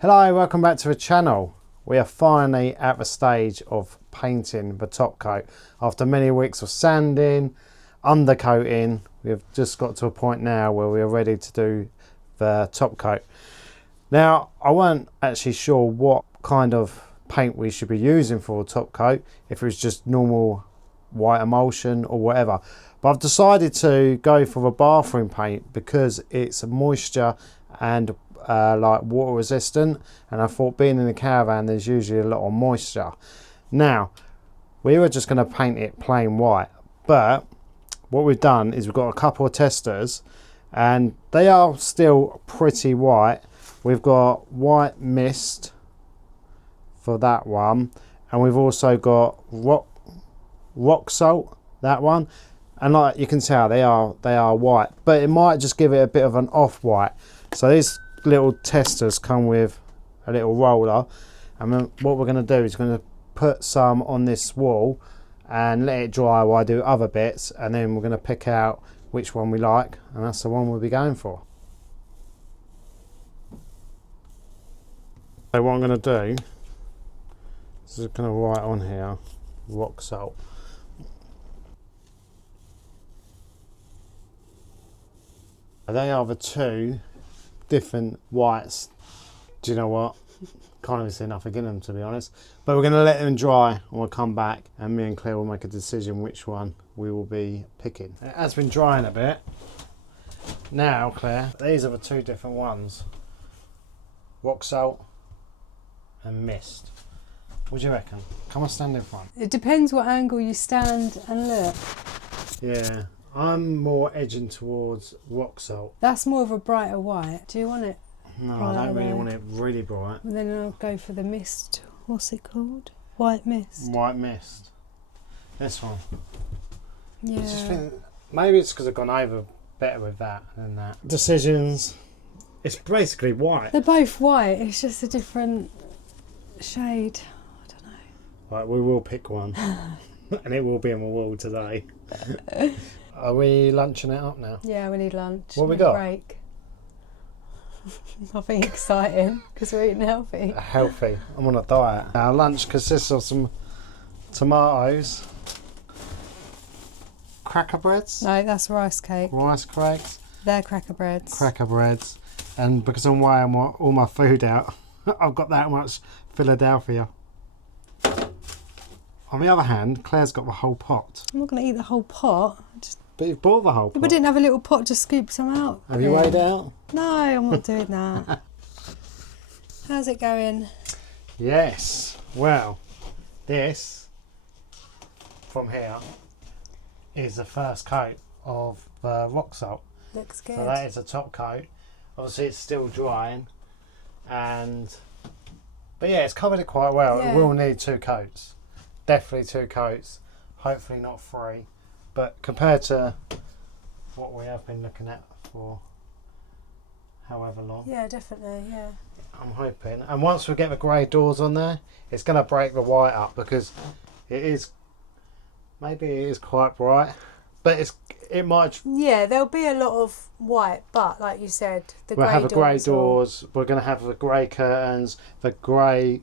Hello, welcome back to the channel. We are finally at the stage of painting the top coat. After many weeks of sanding, undercoating, we've just got to a point now where we are ready to do the top coat. Now, I weren't actually sure what kind of paint we should be using for a top coat, if it was just normal white emulsion or whatever. But I've decided to go for the bathroom paint because it's moisture and like water resistant, and I thought being in a caravan there's usually a lot of moisture. Now we were just going to paint it plain white, but what we've done is we've got a couple of testers and they are still pretty white. We've got white mist for that one, and we've also got rock salt, that one, and like you can tell they are white, but it might just give it a bit of an off-white. So these little testers come with a little roller, and then what we're going to do is going to put some on this wall and let it dry while I do other bits, and then we're going to pick out which one we like, and that's the one we'll be going for. So what I'm going to do is just going to write on here rock salt. They are the two different whites. Do you know what? Can't even see nothing in them, to be honest. But we're going to let them dry and we'll come back and me and Claire will make a decision which one we will be picking. It has been drying a bit. Now, Claire, these are the two different ones. Rock salt and mist. What do you reckon? Come on, stand in front. It depends what angle you stand and look. Yeah, I'm more edging towards rock salt. That's more of a brighter white. Do you want it? No, I don't really want it really bright. And then I'll go for the mist. What's it called? White mist. White mist. This one. Yeah. I just think maybe it's because I've gone over better with that than that. Decisions. It's basically white. They're both white. It's just a different shade. I don't know. Right, we will pick one. And it will be on the wall today. Are we lunching it up now? Yeah, we need lunch. What we got? Break. Nothing exciting because we're eating healthy. Healthy. I'm on a diet. Our lunch consists of some tomatoes, cracker breads. No, that's rice cake. Rice cakes. They're cracker breads. Cracker breads. And because I'm weighing all my food out, I've got that much Philadelphia. On the other hand, Claire's got the whole pot. I'm not going to eat the whole pot. But you've bought the whole pot. We didn't have a little pot to scoop some out. Have you weighed out? No, I'm not doing that. How's it going? Yes. Well, this from here is the first coat of the rock salt. Looks good. So that is the top coat. Obviously it's still drying, but yeah, it's covered it quite well. Yeah. It will need 2 coats. Definitely 2 coats. Hopefully not 3. But compared to what we have been looking at for however long. Yeah, definitely, yeah. I'm hoping. And once we get the grey doors on there, it's going to break the white up because maybe it is quite bright, but it might. Yeah, there'll be a lot of white, but like you said, We'll have the grey doors. We're going to have the grey curtains, the grey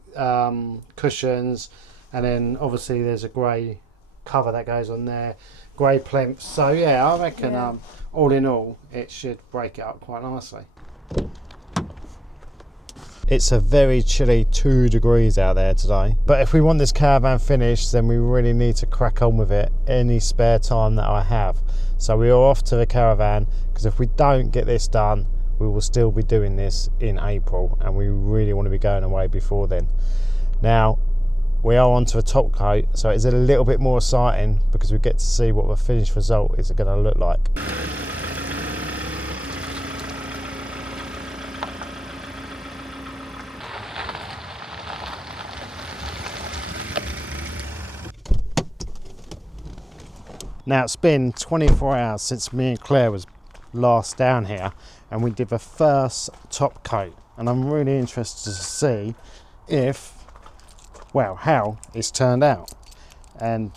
cushions, and then obviously there's a grey cover that goes on there, grey plinths. So yeah, I reckon all in all, it should break it up quite nicely. It's a very chilly 2 degrees out there today. But if we want this caravan finished, then we really need to crack on with it any spare time that I have. So we are off to the caravan, because if we don't get this done, we will still be doing this in April, and we really want to be going away before then. Now, we are onto a top coat, so it's a little bit more exciting because we get to see what the finished result is going to look like. Now it's been 24 hours since me and Claire was last down here, and we did the first top coat, and I'm really interested to see how it's turned out and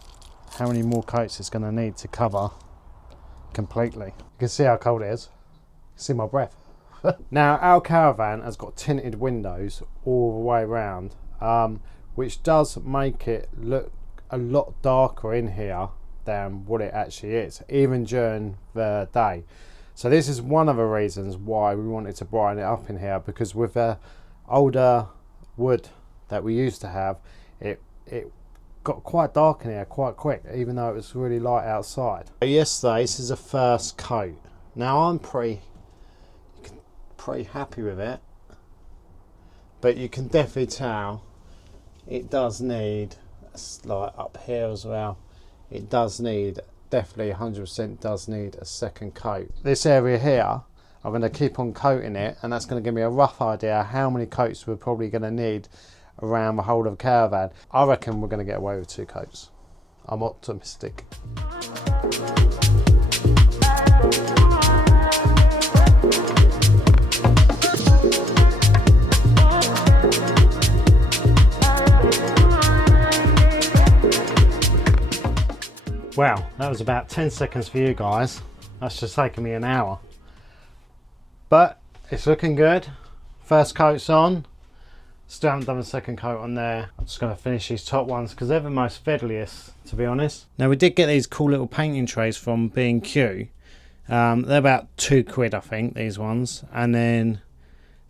how many more coats it's going to need to cover completely. You can see how cold it is. You can see my breath. Now our Caravan has got tinted windows all the way around, which does make it look a lot darker in here than what it actually is, even during the day. So this is one of the reasons why we wanted to brighten it up in here, because with the older wood that we used to have, it got quite dark in here quite quick, even though it was really light outside. Yesterday, this is the first coat. Now I'm pretty happy with it, but you can definitely tell it does need, like up here as well, it does need, definitely 100% does need a second coat. This area here, I'm going to keep on coating it, and that's going to give me a rough idea how many coats we're probably going to need around the whole of the Caravan. I reckon we're going to get away with 2 coats. I'm optimistic. Well, that was about 10 seconds for you guys. That's just taken me an hour. But it's looking good. First coat's on. Still haven't done a second coat on there. I'm just going to finish these top ones because they're the most fiddliest, to be honest. Now we did get these cool little painting trays from B&Q. They're about £2, I think, these ones. And then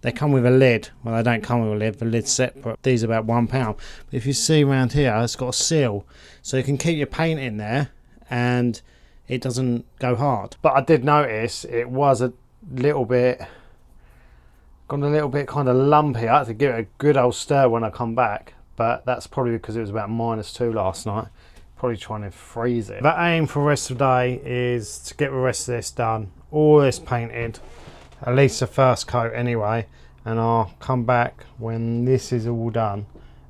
they come with a lid. Well, they don't come with a lid, the lid's separate. These are about £1. But if you see around here, it's got a seal. So you can keep your paint in there and it doesn't go hard. But I did notice it was a little bit, gone a little bit kind of lumpy. I had to give it a good old stir when I come back, but that's probably because it was about -2 last night. Probably trying to freeze it. The aim for the rest of the day is to get the rest of this done, all this painted, at least the first coat anyway, and I'll come back when this is all done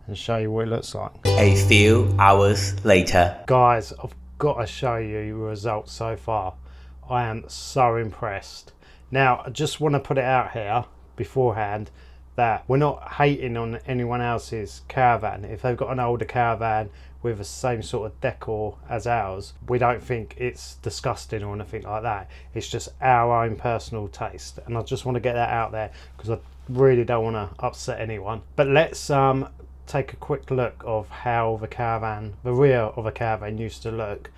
and show you what it looks like. A few hours later. Guys, I've got to show you the results so far. I am so impressed. Now, I just want to put it out here beforehand that we're not hating on anyone else's Caravan. If they've got an older Caravan with the same sort of decor as ours, we don't think it's disgusting or anything like that. It's just our own personal taste, and I just want to get that out there because I really don't want to upset anyone. But let's take a quick look of how the Caravan, the rear of a Caravan used to look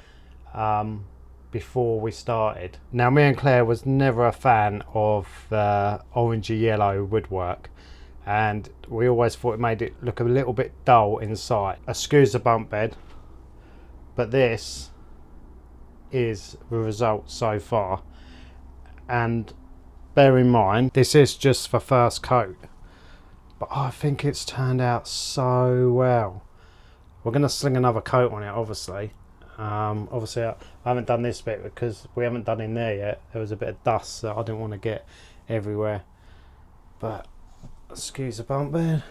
before we started. Now, me and Claire was never a fan of the orangey yellow woodwork, and we always thought it made it look a little bit dull inside. Excuse the bump bed, but this is the result so far. And bear in mind, this is just the first coat, but I think it's turned out so well. We're going to sling another coat on it, obviously. Obviously I haven't done this bit because we haven't done in there yet. There was a bit of dust that I didn't want to get everywhere, but excuse the bump bed.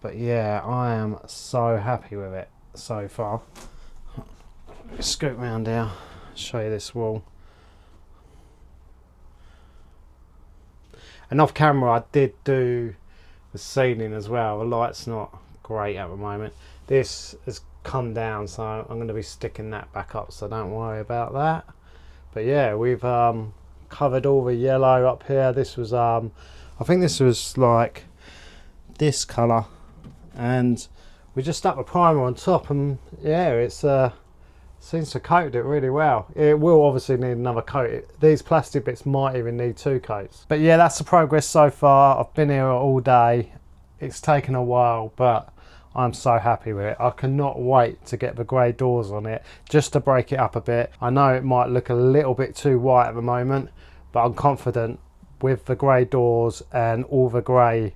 But yeah, I am so happy with it so far. Scoot round here, show you this wall. And off camera I did do the ceiling as well. The light's not great at the moment. This has come down, so I'm going to be sticking that back up, so don't worry about that. But yeah, we've covered all the yellow up here. This was I think this was like this colour, and we just stuck the primer on top, and yeah, it's seems to coat it really well. It will obviously need another coat. These plastic bits might even need 2 coats. But yeah, that's the progress so far. I've been here all day. It's taken a while, but I'm so happy with it. I cannot wait to get the grey doors on it, just to break it up a bit. I know it might look a little bit too white at the moment, but I'm confident with the grey doors and all the grey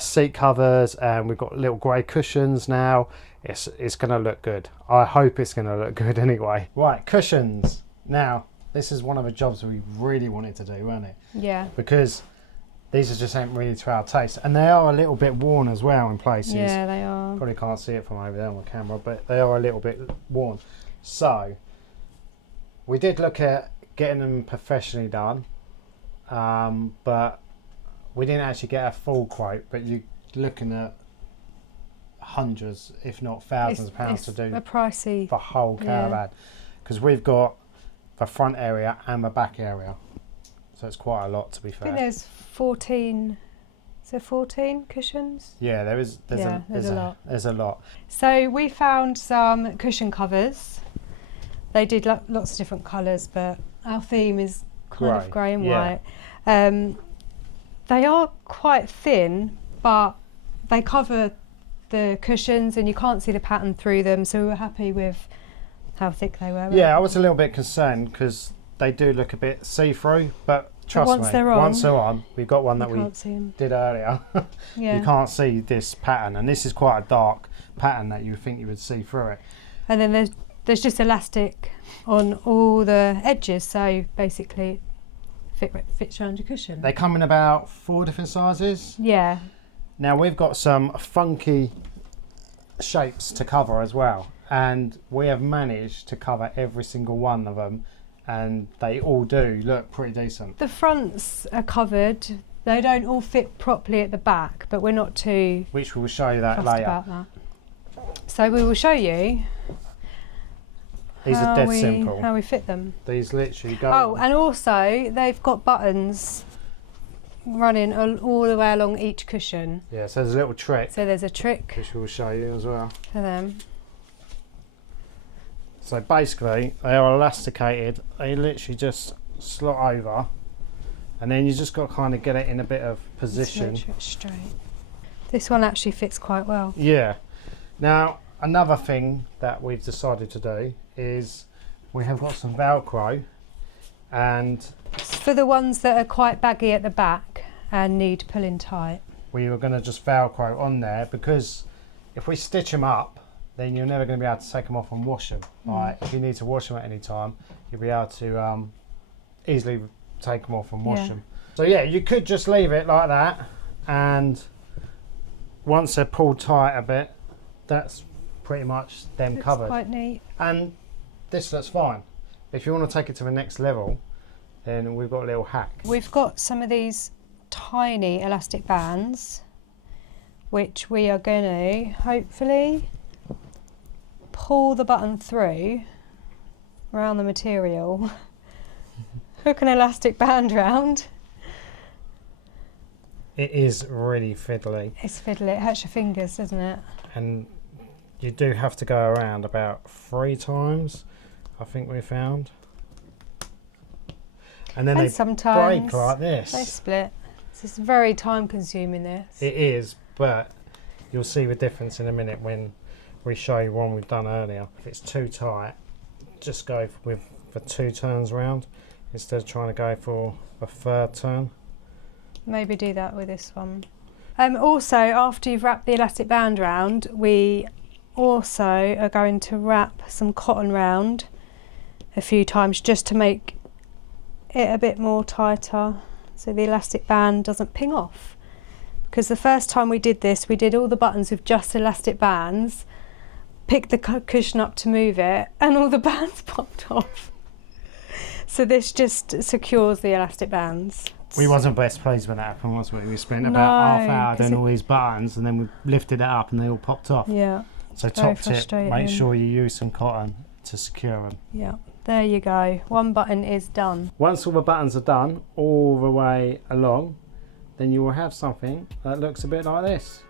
seat covers, and we've got little grey cushions now. It's going to look good. I hope it's going to look good anyway. Right, cushions. Now, this is one of the jobs we really wanted to do, weren't it? Yeah. Because these are just ain't really to our taste, and they are a little bit worn as well in places. Yeah, they are. Probably can't see it from over there on the camera, but they are a little bit worn. So we did look at getting them professionally done, but we didn't actually get a full quote. But you're looking at hundreds, if not thousands of pounds to do pricey the whole Caravan, because we've got the front area and the back area. so it's quite a lot, to be I think fair. there's 14. Is there 14 cushions? Yeah, there's a lot. So we found some cushion covers. They did lots of different colours, but our theme is kind of grey and white. They are quite thin, but they cover the cushions and you can't see the pattern through them, so we were happy with how thick they were. Yeah, I was a little bit concerned because they do look a bit see-through, but trust me, once they're on, we've got one that we did earlier. Yeah. You can't see this pattern, and this is quite a dark pattern that you would think you would see through it. And then there's just elastic on all the edges, so basically fits around your cushion. They come in about 4 different sizes. Yeah. Now we've got some funky shapes to cover as well, and we have managed to cover every single one of them, and they all do look pretty decent. The fronts are covered. They don't all fit properly at the back, but we're not too which we will show you that fussed later. about that. So we will show you These are dead simple. How we fit them. These literally go Oh, and also they've got buttons running all the way along each cushion. Yeah, so there's a little trick. So there's a trick Which we'll show you as well. for them. So basically, they are elasticated. They literally just slot over, and then you just got to kind of get it in a bit of position. Just make sure it's straight. This one actually fits quite well. Yeah. Now, another thing that we've decided to do is we have got some Velcro, and For the ones that are quite baggy at the back and need pulling tight. we were going to just Velcro on there, because if we stitch them up, then you're never going to be able to take them off and wash them. Like, if you need to wash them at any time, you'll be able to easily take them off and wash them. So yeah, you could just leave it like that, and once they're pulled tight a bit, that's pretty much them Looks covered. quite neat. And this looks fine. If you want to take it to the next level, then we've got a little hack. We've got some of these tiny elastic bands, which we are going to hopefully pull the button through around the material, hook an elastic band round. It is really fiddly. It's fiddly, it hurts your fingers, doesn't it? And you do have to go around about 3 times, I think we found. And then And they sometimes break like this. they split. It's very time consuming, this. It is, but you'll see the difference in a minute when we show you one we've done earlier. If it's too tight, just go with the 2 turns round instead of trying to go for a 3rd turn. Maybe do that with this one. Also, after you've wrapped the elastic band round, we also are going to wrap some cotton round a few times just to make it a bit more tighter, so the elastic band doesn't ping off. Because the first time we did this, we did all the buttons with just elastic bands, picked the cushion up to move it, and all the bands popped off. So this just secures the elastic bands. We wasn't best pleased when that happened, was we? We spent about half hour doing all these buttons, and then we lifted it up and they all popped off. Yeah. So very top tip, make sure you use some cotton to secure them. Yeah, there you go. One button is done. Once all the buttons are done, all the way along, then you will have something that looks a bit like this.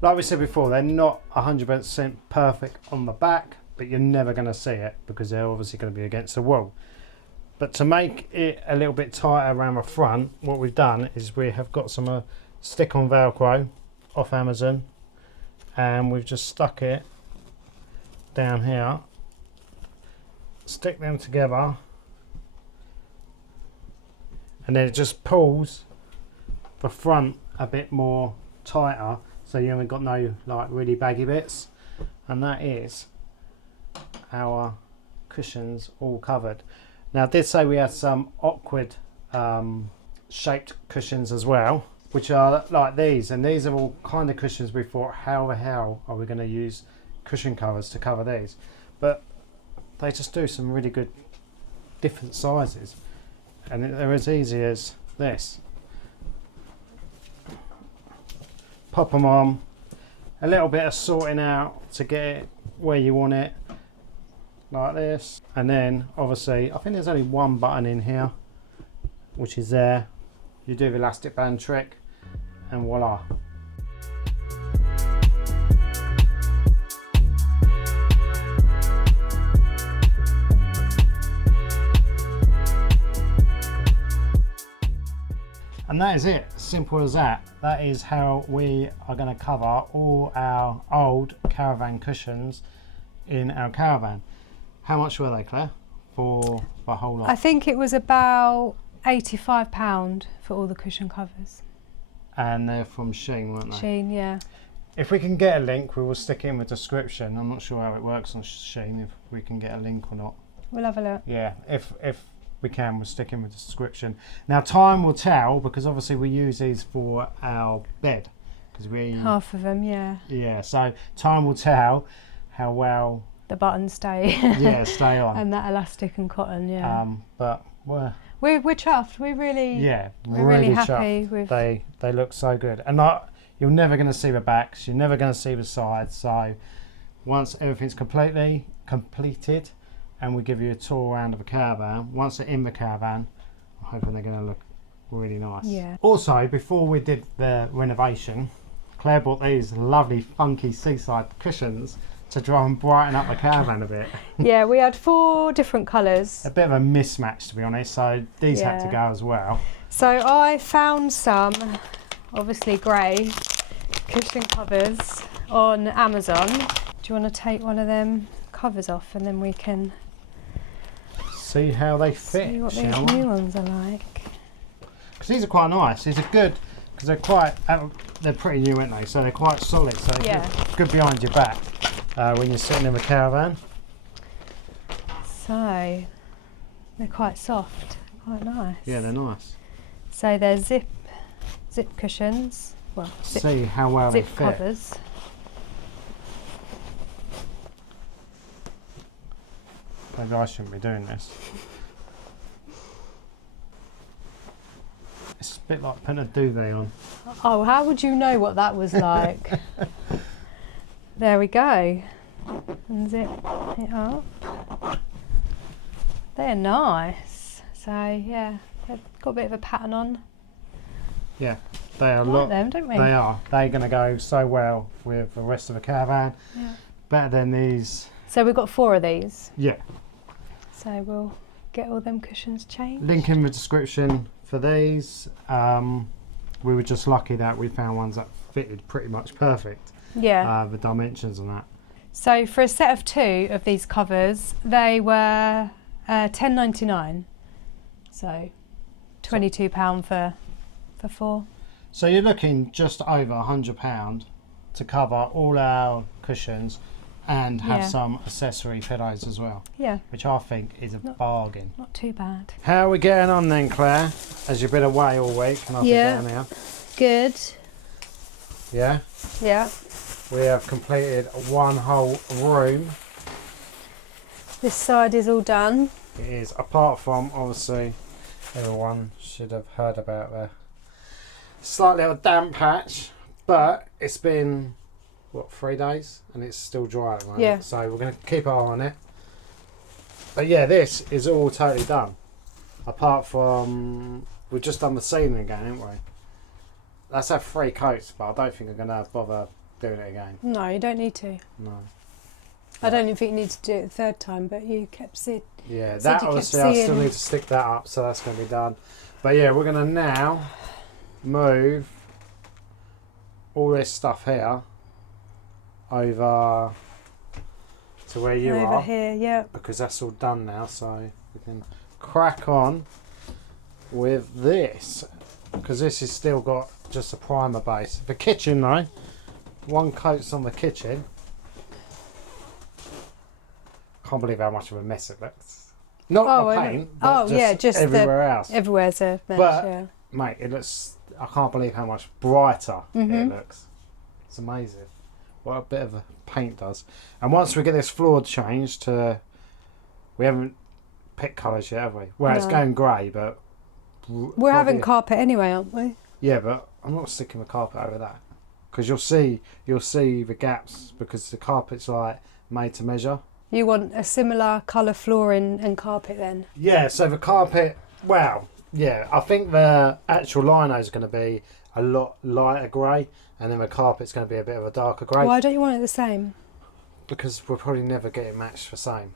Like we said before, they're not 100% perfect on the back, but you're never going to see it because they're obviously going to be against the wall. But to make it a little bit tighter around the front, what we've done is we have got some stick-on Velcro off Amazon, and we've just stuck it down here, stick them together, and then it just pulls the front a bit more tighter, so you haven't got no like really baggy bits. And that is our cushions all covered. Now I did say we had some awkward shaped cushions as well, which are like these, and these are all kind of cushions we thought, how the hell are we going to use cushion covers to cover these? But they just do some really good different sizes, and they're as easy as this. Pop them on, a little bit of sorting out to get it where you want it, like this. And then obviously, I think there's only one button in here, which is there. You do the elastic band trick and voila. And that is it, simple as that. That is how we are going to cover all our old Caravan cushions in our Caravan. How much were they, Claire, for the whole lot? I think it was about £85 for all the cushion covers. And they're from Shein, weren't they? Shein, yeah. If we can get a link, we will stick it in the description. I'm not sure how it works on Shein, if we can get a link or not. We'll have a look. Yeah, if we can, we'll stick in with the description. Now time will tell, because obviously we use these for our bed, because we half of them, yeah, so time will tell how well the buttons stay stay on. and that elastic and cotton, But we're chuffed. We're really happy chuffed. with They look so good, and you're never going to see the backs, you're never going to see the sides. So once everything's completed and we give you a tour around of the Caravan, once they're in the Caravan, I'm hoping they're going to look really nice. Yeah. Also, before we did the renovation, Claire bought these lovely funky seaside cushions to try and brighten up the Caravan a bit. Yeah, we had 4 different colours. A bit of a mismatch, to be honest, so these had to go as well. So I found some, obviously grey, cushion covers on Amazon. Do you want to take one of them covers off and then we can see how they fit, see what these new ones are like? Because these are quite nice. These are good because they're pretty new, aren't they? So they're quite solid. So they're good behind your back when you're sitting in the Caravan. So they're quite soft, quite nice. Yeah, they're nice. So they're zip cushions. Well, see how well they fit. Zip Covers. Maybe I shouldn't be doing this. It's a bit like putting a duvet on. Oh, how would you know what that was like? There we go. And zip it up. They're nice. So yeah, they've got a bit of a pattern on. Yeah, they are like them, don't we? They are. They're going to go so well with the rest of the Caravan. Yeah. Better than these. So we've got 4 of these. Yeah. So we'll get all them cushions changed. Link in the description for these. We were just lucky that we found ones that fitted pretty much perfect. Yeah. The dimensions and that. So for a set of 2 of these covers, they were £10.99. So £22 for 4. So you're looking just over £100 to cover all our cushions and have some accessory pillows as well. Yeah. Which I think is a bargain. Not too bad. How are we getting on then, Claire? As you've been away all week and I've been down here. Good. Yeah? Yeah. We have completed one whole room. This side is all done. It is, apart from, obviously, everyone should have heard about the slight little damp patch, but it's been, what, 3 days? And it's still dry at the moment. Yeah. So we're going to keep our eye on it. But yeah, this is all totally done. Apart from, we've just done the ceiling again, haven't we? That's had 3 coats, but I don't think I'm going to bother doing it again. No, you don't need to. No. I don't even think you need to do it the 3rd time, but you kept seeing. Yeah, that obviously I still need to stick that up, so that's going to be done. But yeah, we're going to now move all this stuff here over to where you are. Over here, yeah. Because that's all done now, so we can crack on with this. Because this has still got just a primer base. The kitchen though, 1 coat's on the kitchen. Can't believe how much of a mess it looks. Not the paint, but just everywhere else. Everywhere's a mess, but, mate, it looks, I can't believe how much brighter it looks. It's amazing what a bit of a paint does. And once we get this floor changed to, we haven't picked colours yet, have we? Well, it's going grey, but we're having carpet anyway, aren't we? Yeah, but I'm not sticking the carpet over that because you'll see the gaps because the carpet's like made to measure. You want a similar colour flooring and carpet then? Yeah, so the carpet, well, yeah, I think the actual lino is going to be a lot lighter grey, and then the carpet's going to be a bit of a darker grey. Why don't you want it the same? Because we're probably never getting matched the same.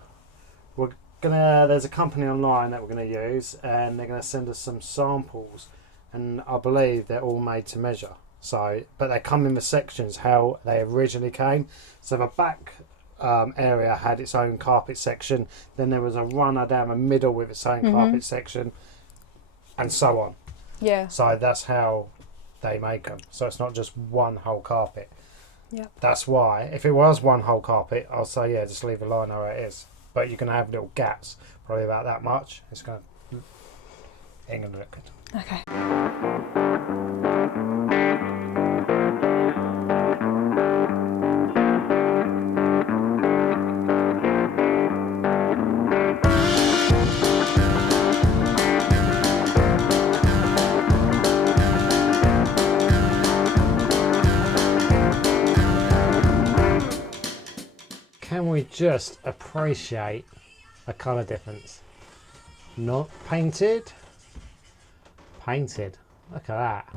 There's a company online that we're going to use, and they're going to send us some samples, and I believe they're all made to measure. So, but they come in the sections how they originally came. So the back area had its own carpet section, then there was a runner down the middle with its own carpet section, and so on. Yeah. So that's how they make them. So it's not just one whole carpet. Yeah. That's why, if it was one whole carpet, I'll say, yeah, just leave the lino where it is. But you're going to have little gaps, probably about that much. It's going to, ain't going to look good. Okay. Can we just appreciate a colour difference? Not painted. Painted. Look at that.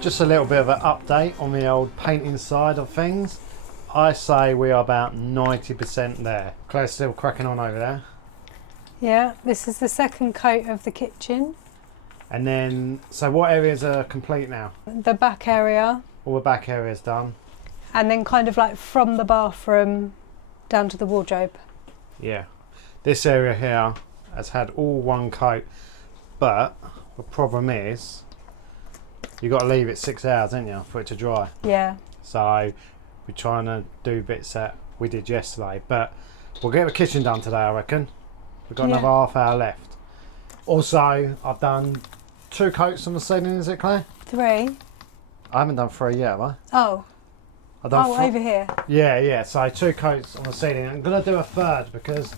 Just a little bit of an update on the old painting side of things. I say we are about 90% there. Claire's still cracking on over there. Yeah, this is the second coat of the kitchen. And then, so what areas are complete now? The back area, All the back areas done. and then kind of like from the bathroom down to the wardrobe. Yeah. This area here has had all one coat, but the problem is you've got to leave it 6 hours, ain't you, for it to dry. Yeah. So we're trying to do bits that we did yesterday, but we'll get the kitchen done today, I reckon. We've got another half hour left. Also, I've done 2 coats on the ceiling, is it, Claire? 3. I haven't done 3 yet, have I? Oh. I've done Over here. Yeah, so 2 coats on the ceiling. I'm going to do a third because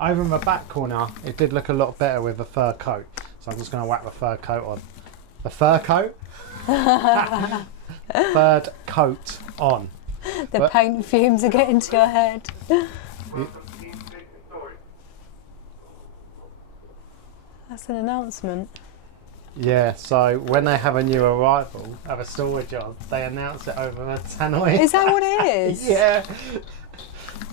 over in the back corner, it did look a lot better with a third coat. So I'm just going to whack the third coat on. The fur coat? Third coat on. The paint fumes are getting to your head. That's an announcement. Yeah, so when they have a new arrival at a storage yard, they announce it over a tannoy. Is that what it is? Yeah.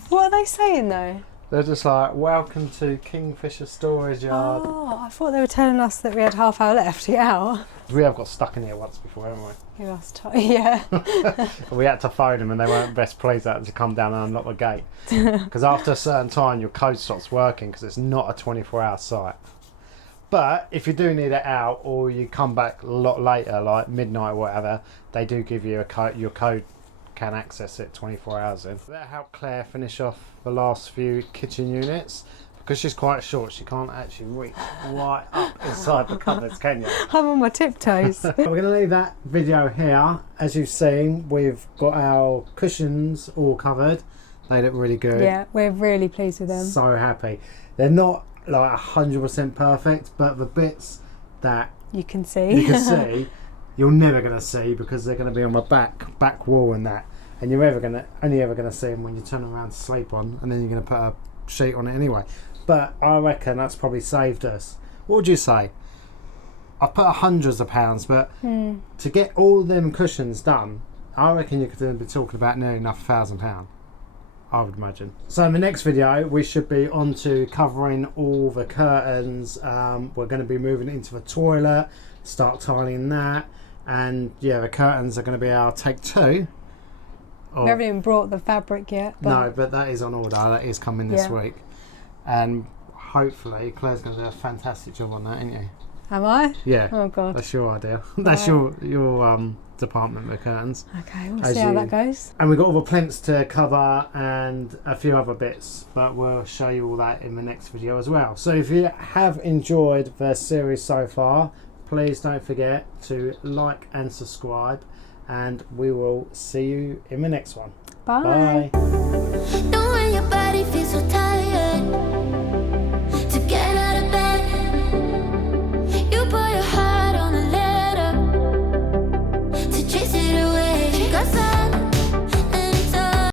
What are they saying though? They're just like, welcome to Kingfisher Storage Yard. Oh, I thought they were telling us that we had half hour left to get out. We have got stuck in here once before, haven't we? You must yeah. We had to phone them and they weren't best pleased that to come down and unlock the gate. Because after a certain time, your code stops working because it's not a 24-hour site. But if you do need it out or you come back a lot later, like midnight or whatever, they do give you a code. Your code can access it 24 hours in. That helped Claire finish off the last few kitchen units. Because she's quite short, she can't actually reach right up inside the cupboards, can you? I'm on my tiptoes. We're going to leave that video here. As you've seen, we've got our cushions all covered. They look really good. Yeah, we're really pleased with them. So happy. They're not like 100% perfect, but the bits that you can see, you're never going to see because they're going to be on the back wall and that. And you're only ever going to see them when you turn around to sleep on, and then you're going to put a sheet on it anyway. But I reckon that's probably saved us. What would you say? I've put hundreds of pounds, but to get all them cushions done, I reckon you could be talking about nearly enough £1,000. I would imagine. So in the next video, we should be on to covering all the curtains. We're going to be moving into the toilet, start tiling that, and yeah, the curtains are going to be our take 2. We haven't even brought the fabric yet. No, but that is on order. That is coming this week. And hopefully Claire's going to do a fantastic job on that, ain't you? Am I? Yeah. Oh God. That's your idea. That's your department, the curtains. Okay, we'll see how that goes. And we've got all the plinths to cover and a few other bits, but we'll show you all that in the next video as well. So if you have enjoyed the series so far, please don't forget to like and subscribe, and we will see you in the next one. Bye. Bye. No